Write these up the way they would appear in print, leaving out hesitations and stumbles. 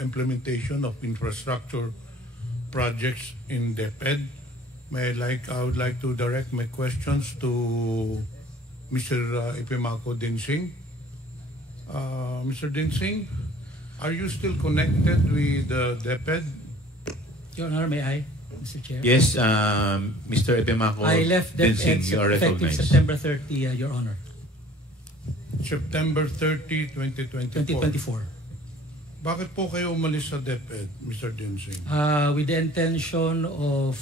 implementation of infrastructure projects in DepEd. I would like to direct my questions to Mr. Ipimako Dinsing. Mr. Dinsing, are you still connected with DepEd? Your Honor, may I, Mr. Chair? Yes, Mr. Ipimako I left DepEd effective September 30, Your Honor. September 30, 2024. 2024. Bakit po kayo umalis sa DepEd, Mr. Dinsing? With the intention of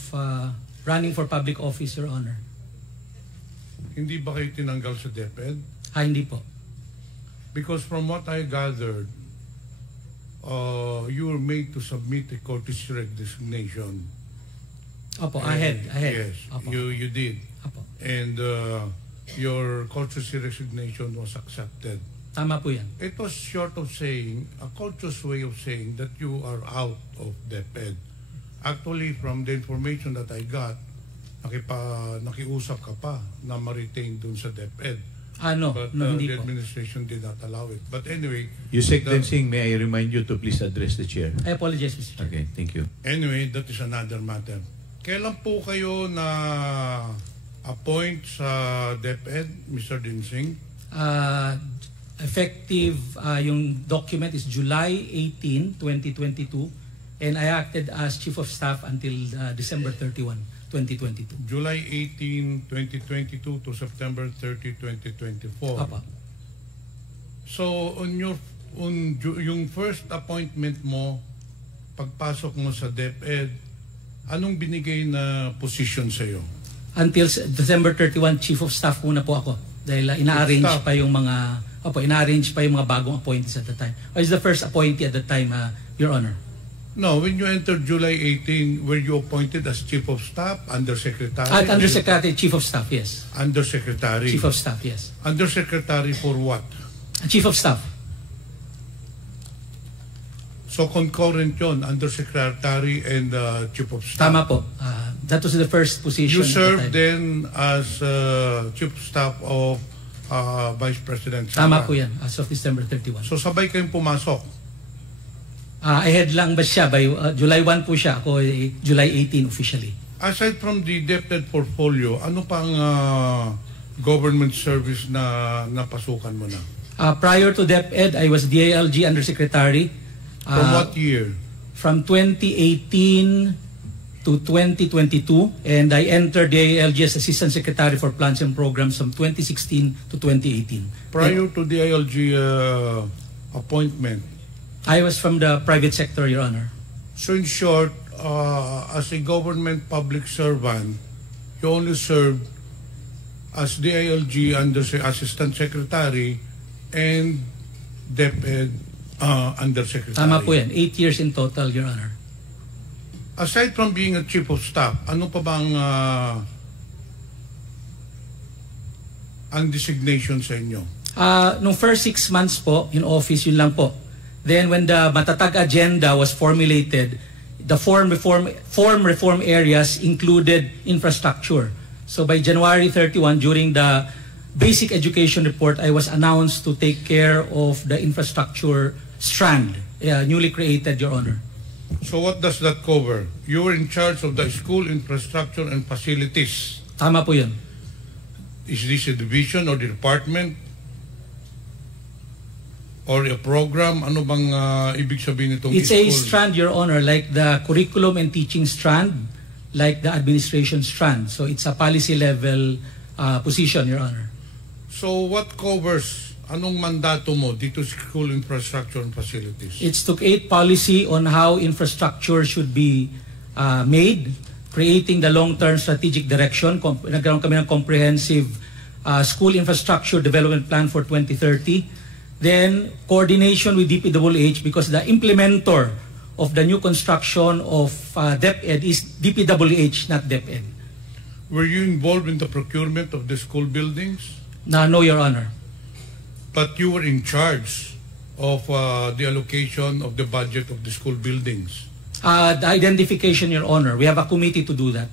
running for public office, Your Honor. Hindi ba kayo tinanggal sa DepEd? Hindi po. Because from what I gathered, you were made to submit a courtesy resignation. Opo, ahead. Yes, Opo. you did. Opo. And your courtesy resignation was accepted. Tama po yan. It was short of saying, a courteous way of saying that you are out of DepEd. Actually, from the information that I got, nakiusap ka pa na ma-retain dun sa DepEd. No, But hindi the po. administration did not allow it. But anyway... Yusek Dinsing, may I remind you to please address the chair? I apologize, Mr. Chair. Okay, thank you. Anyway, that is another matter. Kailan po kayo na appoint sa DepEd, Mr. Dinsing? Effective, yung document is July 18, 2022, and I acted as Chief of Staff until December 31, 2022. July 18, 2022 to September 30, 2024. Papa. So, yung first appointment mo, pagpasok mo sa DepEd, anong binigay na position sa'yo? Until December 31, Chief of Staff muna po ako. Dahil ina-arrange pa yung mga bagong appointees at the time. I was the first appointee at the time, Your Honor. No, when you entered July 18, were you appointed as Chief of Staff, Undersecretary? Undersecretary, Chief of Staff, yes. Undersecretary? Chief of Staff, yes. Undersecretary for what? Chief of Staff. So concurrent yun, Undersecretary and Chief of Staff? Tama po. That was the first position. You served then as Chief of Staff of Vice President Sara? Tama po yan, as of December 31. So sabay kayong pumasok? Ahead lang ba siya? By July 1 po siya. Ako July 18 officially. Aside from the DepEd portfolio, ano pang government service na napasukan mo na? Prior to DepEd, I was DILG Undersecretary. From what year? From 2018 to 2022, and I entered DILG as Assistant Secretary for Plans and Programs from 2016 to 2018. Prior to DILG appointment, I was from the private sector, Your Honor. so in short, as a government public servant, you only served as DILG Assistant Secretary and DepEd Undersecretary. Tama po yan. 8 years in total, Your Honor. Aside from being a Chief of Staff, ano pa bang ang designation sa inyo? Nung first 6 months po, in office, yun lang po. Then when the matatag agenda was formulated, the form reform areas included infrastructure. So by January 31, during the basic education report, I was announced to take care of the infrastructure strand, newly created, Your Honor. So what does that cover? You were in charge of the school infrastructure and facilities. Tama po yun. Is this a division or the department? Or a program? Ano bang ibig sabihin itong It's school? a strand, Your Honor, like the curriculum and teaching strand, like the administration strand. So it's a policy level position, Your Honor. So what covers, anong mandato mo dito sa school infrastructure and facilities? It's to create policy on how infrastructure should be made, creating the long-term strategic direction. Nagkaroon kami ng comprehensive school infrastructure development plan for 2030. Then, coordination with DPWH, because the implementer of the new construction of DepEd is DPWH, not DepEd. Were you involved in the procurement of the school buildings? No, Your Honor. But you were in charge of the allocation of the budget of the school buildings. The identification, Your Honor. We have a committee to do that.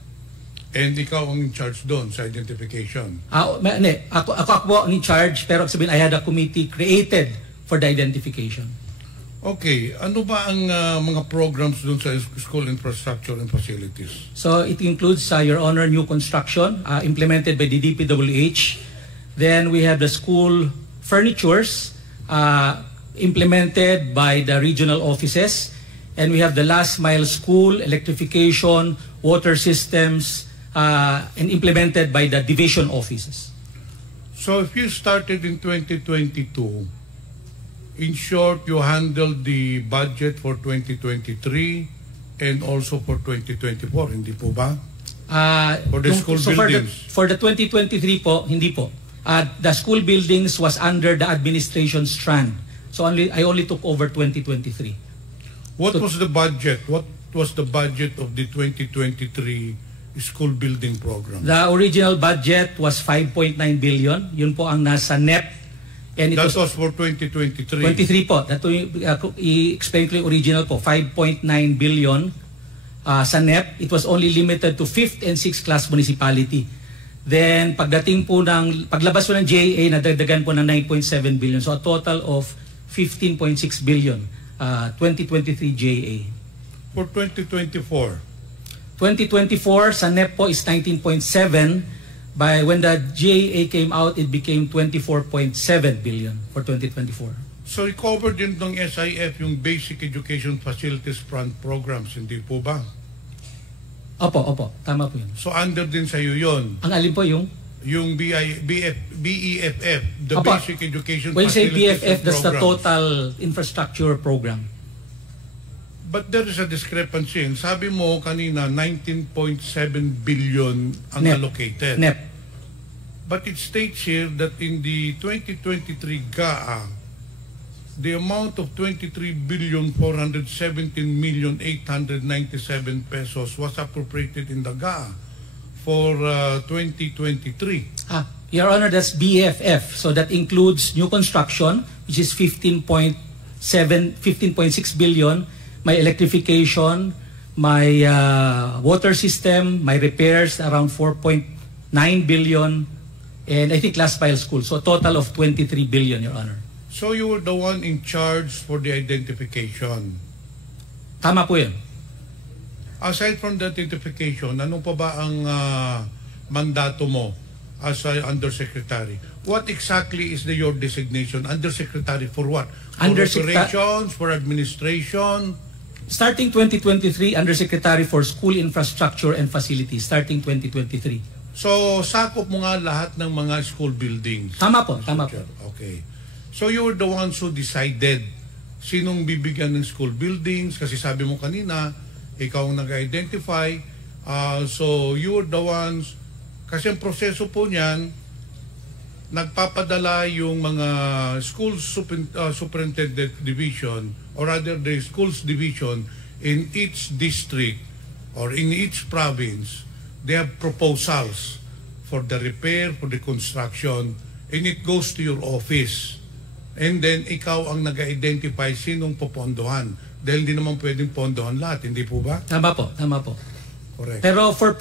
And ikaw ang in charge doon sa identification. Ako ang in charge, pero sabihin, I had a committee created for the identification. Okay, ano ba ang mga programs dun sa school infrastructure and facilities? So it includes, Your Honor, new construction implemented by the DPWH. Then we have the school furnitures implemented by the regional offices. And we have the last mile school, electrification, water systems, and implemented by the division offices. So if you started in 2022, in short, you handled the budget for 2023 and also for 2024, hindi po ba? For the school buildings. For the 2023 po, hindi po. The school buildings was under the administration strand. So I only took over 2023. What was the budget? What was the budget of the 2023 school building program? The original budget was 5.9 billion. Yun po ang nasa NEP. And that was for 2023. 23 po. That i-explain ko yung original po. 5.9 billion sa NEP. It was only limited to 5th and 6th class municipality. Then pagdating po paglabas po ng GAA, nadagdagan po ng 9.7 billion. So a total of 15.6 billion 2023 GAA. For 2024? 2024 sa NEP po is 19.7. By when the GAA came out, it became 24.7 billion for 2024. So i-cover din ng SIF yung Basic Education Facilities Fund programs, hindi po ba? Opo. Tama po yun. So under din sa iyo yun? Ang alin po yung? Yung BEFF, the Opo. Basic Education When you say Facilities BFF, that's the programs. total infrastructure program. But there is a discrepancy. Sabi mo kanina, 19.7 billion ang NEP. allocated. NEP. But it states here that in the 2023 GAA, the amount of 23,417,897 pesos was appropriated in the GAA for 2023. Your Honor, that's BFF. So that includes new construction, which is 15.6 billion, my electrification, my water system, my repairs around 4.9 billion, and I think last mile school. So a total of 23 billion, Your Honor. So you were the one in charge for the identification. Tama po yun. Aside from the identification, ano pa ba ang mandato mo as Undersecretary? What exactly is your designation? Undersecretary for what? For operations, for administration? Starting 2023, Undersecretary for School Infrastructure and Facilities, starting 2023. So, sakop mo nga lahat ng mga school buildings. Tama po, tama po. Okay. So, you were the ones who decided sinong bibigyan ng school buildings kasi sabi mo kanina, ikaw ang nag-identify. So, you were the ones, kasi ang proseso po niyan, nagpapadala yung mga school superintendent division or rather the schools division in each district or in each province. They have proposals for the repair, for the construction, and it goes to your office. And then ikaw ang nag-identify sinong popondohan. Dahil di naman pwedeng pondohan lahat, hindi po ba? Tama po, tama po. Correct. Pero for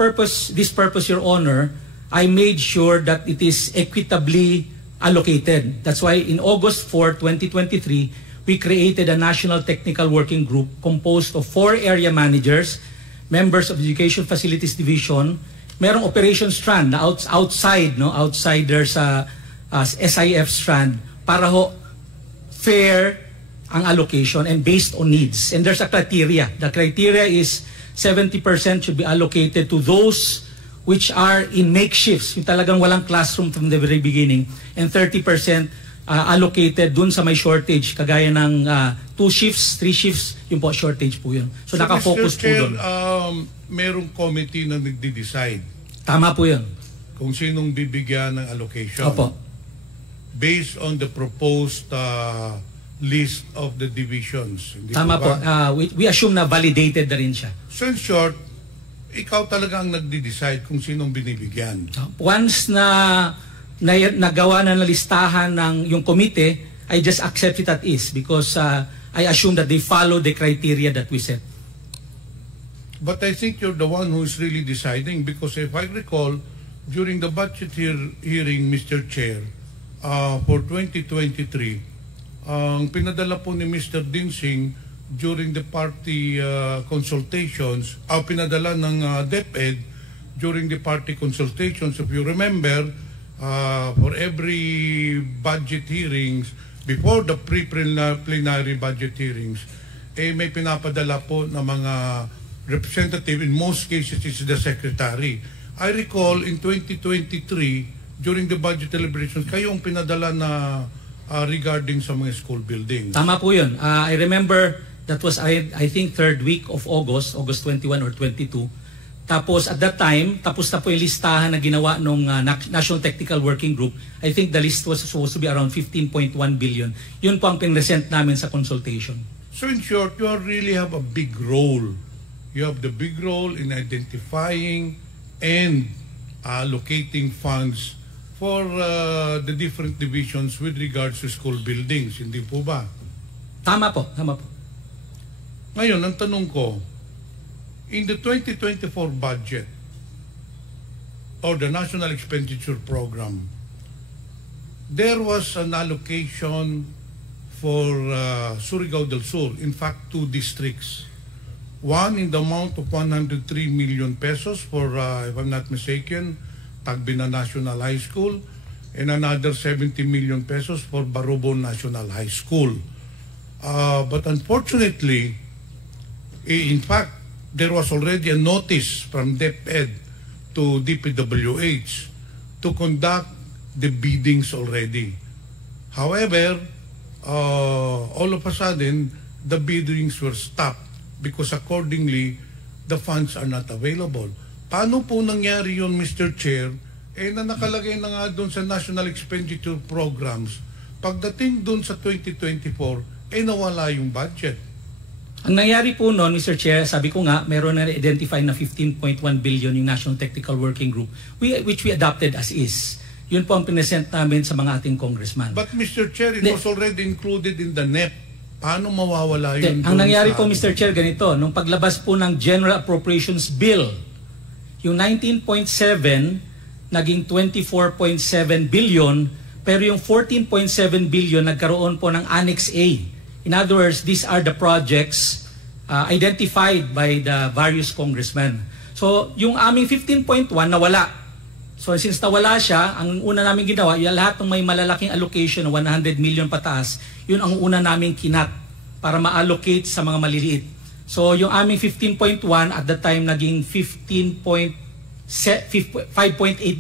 this purpose, Your Honor, I made sure that it is equitably allocated. That's why in August 4, 2023, we created a National Technical Working Group composed of 4 area managers, members of the Education Facilities Division, merong operation strand na outside their SIF strand para ho fair ang allocation and based on needs. And there's a criteria. The criteria is 70% should be allocated to those which are in makeshifts, yung talagang walang classroom from the very beginning, and 30% allocated dun sa may shortage, kagaya ng 2 shifts, 3 shifts, yung po shortage po yun. So nakafocus po dun. Merong committee na nagde-decide. Tama po yun. Kung sinong bibigyan ng allocation. Opo. Based on the proposed list of the divisions. Hindi Tama po. We assume na validated na rin siya. So in short, ikaw talaga ang nagde-decide kung sinong binibigyan. Once na nagawa na listahan ng yung komite, I just accept it at is because I assume that they follow the criteria that we set. But I think you're the one who is really deciding because if I recall, during the budget hearing, Mr. Chair, for 2023, ang pinadala po ni Mr. Dinsing during the party consultations, pinadala ng DepEd during the party consultations. If you remember, for every budget hearings, before the pre-plenary budget hearings, may pinapadala po ng mga representative. In most cases, it's the Secretary. I recall in 2023, during the budget deliberations, kayo ang pinadala na regarding sa mga school buildings. Tama po yun. I remember that was, I think, 3rd week of August 21 or 22. Tapos at that time, tapos na po yung listahan na ginawa ng National Technical Working Group. I think the list was supposed to be around 15.1 billion. Yun po ang pinresent namin sa consultation. So in short, you really have a big role. You have the big role in identifying and allocating funds for the different divisions with regards to school buildings. Hindi po ba? Tama po, tama po. Ngayon, ang tanong ko, in the 2024 budget or the National Expenditure Program, there was an allocation for Surigao del Sur, in fact, 2 districts. One in the amount of 103 million pesos for, if I'm not mistaken, Tagbina National High School, and another 70 million pesos for Barubon National High School. But unfortunately, in fact, there was already a notice from DepEd to DPWH to conduct the biddings already. However, all of a sudden, the biddings were stopped because accordingly, the funds are not available. Paano po nangyari yun, Mr. Chair? Na nakalagay na nga doon sa National Expenditure Programs, pagdating doon sa 2024, nawala yung budget. Ang nangyari po noon, Mr. Chair, sabi ko nga, meron na identify na 15.1 billion yung National Technical Working Group, which we adopted as is. Yun po ang pinesent namin sa mga ating congressman. But Mr. Chair, it was already included in the NEP. Paano mawawala yun? Ang nangyari po, Mr. Chair, ganito, nung paglabas po ng General Appropriations Bill, yung 19.7 naging 24.7 billion, pero yung 14.7 billion nagkaroon po ng Annex A. In other words, these are the projects identified by the various congressmen. So, yung aming 15.1 nawala. So, since nawala siya, ang una namin ginawa, yung lahat ng may malalaking allocation ng 100 million pataas, yun ang una namin kinat para ma-allocate sa mga maliliit. So, yung aming 15.1 at that time naging 5.8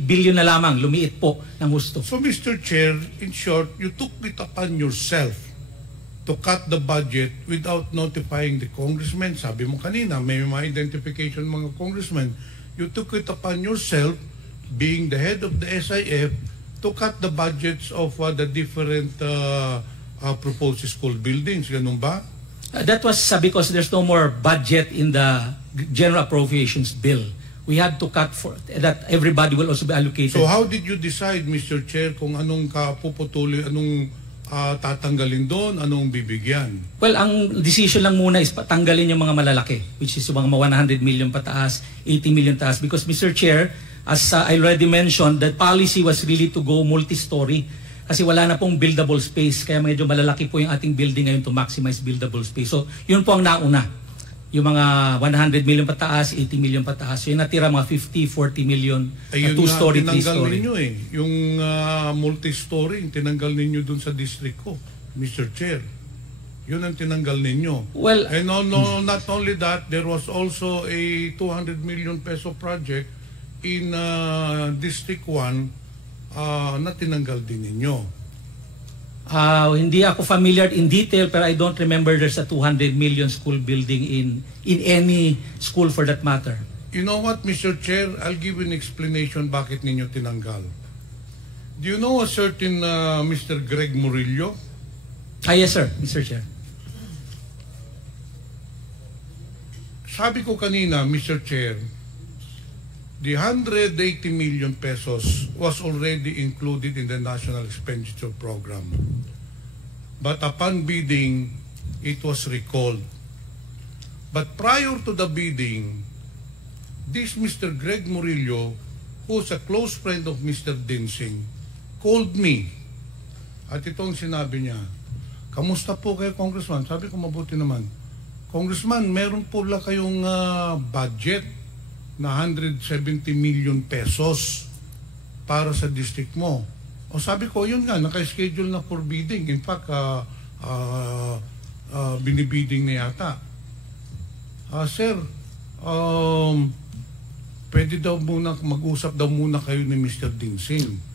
billion na lamang, lumiit po ng husto. So, Mr. Chair, in short, you took it upon yourself to cut the budget without notifying the congressmen. Sabi mo kanina, may mga identification mga congressmen. You took it upon yourself, being the head of the SIF, to cut the budgets of the different proposed school buildings. Ganun ba? That was because there's no more budget in the General Appropriations Bill. We had to cut for that everybody will also be allocated. So how did you decide, Mr. Chair, kung anong kapuputuli, anong tatanggalin doon, anong bibigyan? Well, ang decision lang muna is tanggalin yung mga malalaki, which is yung mga 100 million pataas, 80 million pataas. Because, Mr. Chair, as I already mentioned, the policy was really to go multi-story. Kasi wala na pong buildable space, kaya medyo malalaki po yung ating building ngayon to maximize buildable space. So, yun po ang nauna. Yung mga 100 million pataas, 80 million pataas. So, yung natira mga 50, 40 million, 2-story, 3-story. Ninyo yung multi-story, tinanggal ninyo dun sa district ko, Mr. Chair. Yun ang tinanggal ninyo. Well, and not only that, there was also a 200 million peso project in District 1 na tinanggal din ninyo. Hindi ako familiar in detail, pero I don't remember there's a 200 million school building in any school for that matter. You know what, Mr. Chair? I'll give you an explanation bakit ninyo tinanggal. Do you know a certain Mr. Greg Murillo? Yes, sir, Mr. Chair. Sabi ko kanina, Mr. Chair, the 180 million pesos was already included in the National Expenditure Program. But upon bidding, it was recalled. But prior to the bidding, this Mr. Greg Murillo, who's a close friend of Mr. Dinsing, called me. At itong sinabi niya, kamusta po kayo, Congressman? Sabi ko, mabuti naman. Congressman, meron po lang kayong budget na 170 million pesos para sa district mo. O sabi ko, yun nga, naka-schedule na for bidding. In fact, binibidding na yata. Sir, pwede daw muna, mag-usap daw muna kayo ni Mr. Dinsing.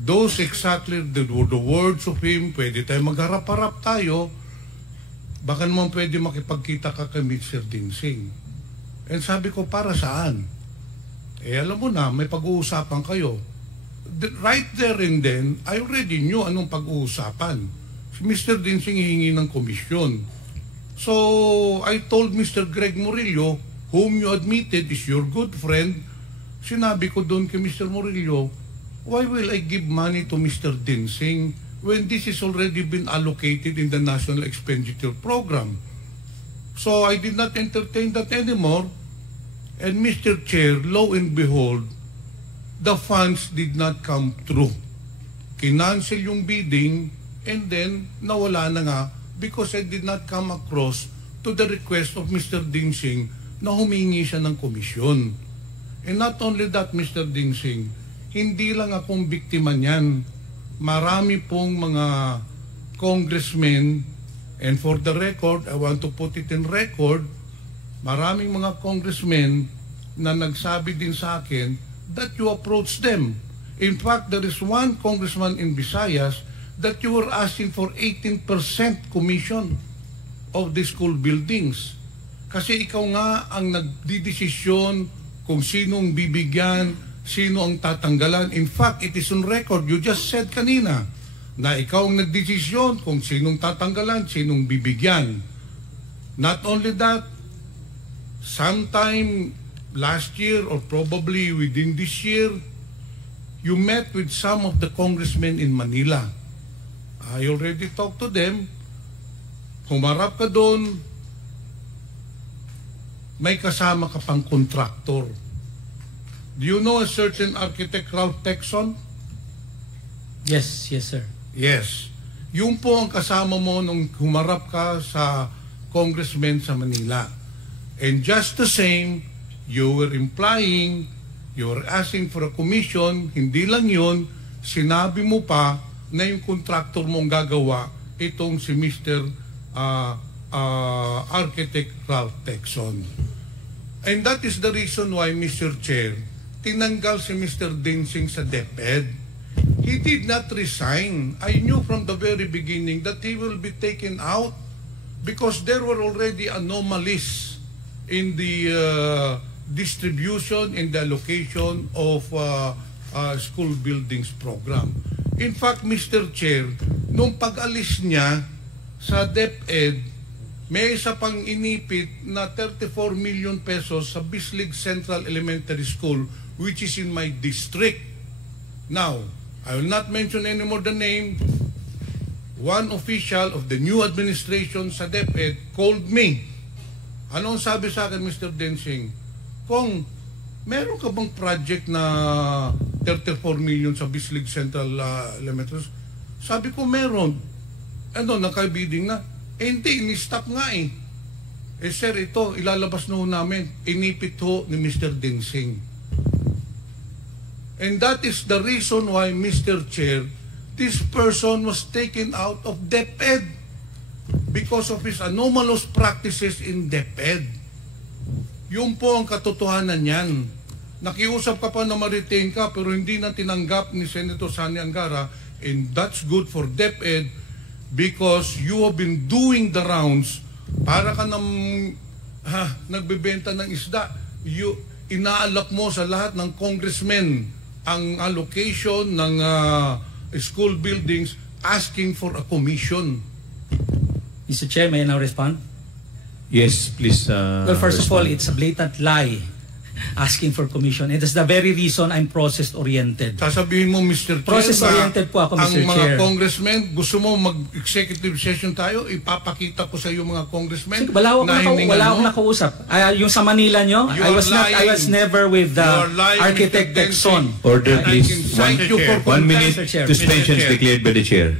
Those exactly the words of him, pwede tayo magharap-harap tayo, baka naman pwede makipagkita ka kay Mr. Dinsing. And sabi ko, para saan? Alam mo na, may pag-uusapan kayo. Right there and then, I already knew anong pag-uusapan. Si Mr. Dinsing hihingi ng komisyon. So, I told Mr. Greg Murillo, whom you admitted is your good friend, sinabi ko doon kay Mr. Murillo, why will I give money to Mr. Dinsing when this has already been allocated in the National Expenditure Program? So, I did not entertain that anymore. And Mr. Chair, lo and behold, the funds did not come through. Kinancel yung bidding and then nawala na nga because I did not come across to the request of Mr. Dinsing na humingi siya ng komisyon. And not only that, Mr. Dinsing, hindi lang akong biktima niyan. Marami pong mga congressmen, and for the record, I want to put it in record, maraming mga congressmen na nagsabi din sa akin that you approach them. In fact, there is one congressman in Visayas that you were asking for 18% commission of the school buildings. Kasi ikaw nga ang nagdidesisyon kung sinong bibigyan, sino ang tatanggalan. In fact, it is on record. You just said kanina na ikaw ang nagdesisyon kung sinong tatanggalan, sinong bibigyan. Not only that, sometime last year or probably within this year, you met with some of the congressmen in Manila. I already talked to them. Humarap ka doon, may kasama ka pang contractor. Do you know a certain architect, Ralph Texon? Yes, yes, sir. Yes. Yung po ang kasama mo nung humarap ka sa congressman sa Manila. And just the same, you were implying, you were asking for a commission, hindi lang yun, sinabi mo pa na yung contractor mong gagawa, itong si Mr. Architect Ralph Texon. And that is the reason why, Mr. Chair, tinanggal si Mr. Dinsing sa DepEd. He did not resign. I knew from the very beginning that he will be taken out because there were already anomalies in the distribution and the allocation of school buildings program. In fact, Mr. Chair, nung pag-alis niya sa DepEd, may isa pang inipit na 34 million pesos sa Bislig Central Elementary School, which is in my district. Now, I will not mention anymore the name. One official of the new administration sa DepEd called me. Ano ang sabi sa akin, Mr. Dinsing? Kung meron ka bang project na 34 million sa Bislig Central Elementary? Sabi ko, meron. Ano, nakabidding na? Hindi, ini-stop nga eh. Sir, ito, ilalabas na ho namin. Inipit ho ni Mr. Dinsing. And that is the reason why, Mr. Chair, this person was taken out of DepEd because of his anomalous practices in DepEd. Yun po ang katotohanan niyan. Nakiusap ka pa na ma-retain ka pero hindi na tinanggap ni Senator Sani Angara, and that's good for DepEd because you have been doing the rounds para ka nang nagbebenta ng isda. Inaalap mo sa lahat ng congressmen ang allocation ng school buildings asking for a commission. Mr. Chair, may I now respond? Yes, please. Well, first of all, it's a blatant lie asking for commission. And that's the very reason I'm process-oriented. Sasabihin mo, Mr. Chair, process-oriented po ako, Mr. Chair. Ang mga congressmen, gusto mo mag-executive session tayo, ipapakita ko sa iyo mga congressmen. Sige, wala akong nakausap. Yung sa Manila nyo, I was never with the Architect Texon. Order, please. 1 minute suspension is declared by the Chair.